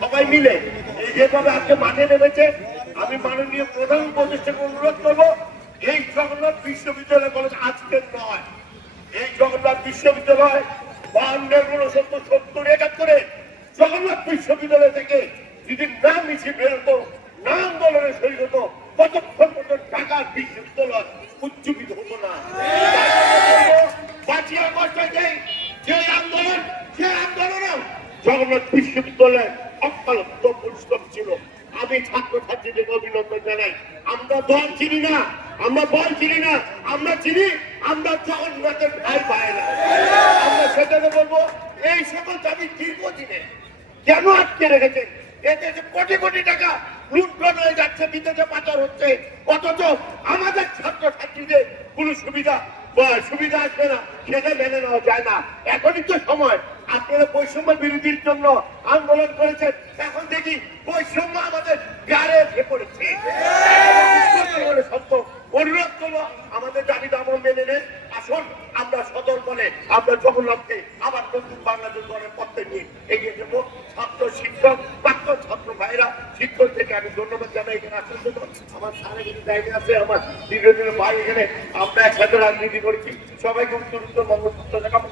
সবাই মিলে এই যেভাবে আজকে মাঠে নেমেছে, আমি মাননীয় প্রধান উপদেষ্টাকে অনুরোধ করব, এই জগন্নাথ বিশ্ববিদ্যালয় কলেজ আজকের নয়। এই জগন্নাথ বিশ্ববিদ্যালয় বাহান্নের উনসত্তর সত্তর থেকে যদি না মিছিল বেরোতো না আন্দোলনে শরীর হতো, কতক্ষণ পর্যন্ত ঢাকার বিশ্ববিদ্যালয় উজ্জীবিত হতো না? আগস্টে জগন্নাথ বিশ্ববিদ্যালয় অকালত্ব পরিশ্রম ছিল। আমি ছাত্র ছাত্রীদের অভিনন্দন জানাই। আমরা দল চিনি না, আমরা বল চিনি না, আমরা চিনি, আমরা জগন্নাথের ভাই ভাইরা আমরা সেটাকে বলব, এই সকল দাবি দীর্ঘদিনে কেন আটকে রেখেছেন এতে কোটি কোটি টাকা লুটপাট হয়ে যাচ্ছে, বিদেশে পাচার হচ্ছে, অথচ আমাদের ছাত্র ছাত্রীদের কোনো সুবিধা সুবিধা আসবে না সেটা মেনে নেওয়া যায় না। এখনই তো সময়। আপনারা বৈষম্য বিরোধীর জন্য আন্দোলন করেছেন। এখন দেখি বৈষম্য আমাদের গাড়ে এসে পড়েছে। আমাদের দাবি মেনে নেন। আসুন, আমরা বলে আমরা জগন্নাথকে আবার নতুন বাংলাদেশ দলের পথে নিয়ে এগিয়ে যাব। ছাত্র শিক্ষক, প্রাক্তন ছাত্র ভাইরা শিক্ষক থেকে আমি ধন্যবাদ জানাই। এখানে আসার আমার সারা কিন্তু দায়িত্ব আছে আমার দীর্ঘদিনের ভাই এখানে। আমরা একসাথে রাজনীতি করেছি। সবাইকে উত্তর উত্তর বঙ্গোত্তর কামনা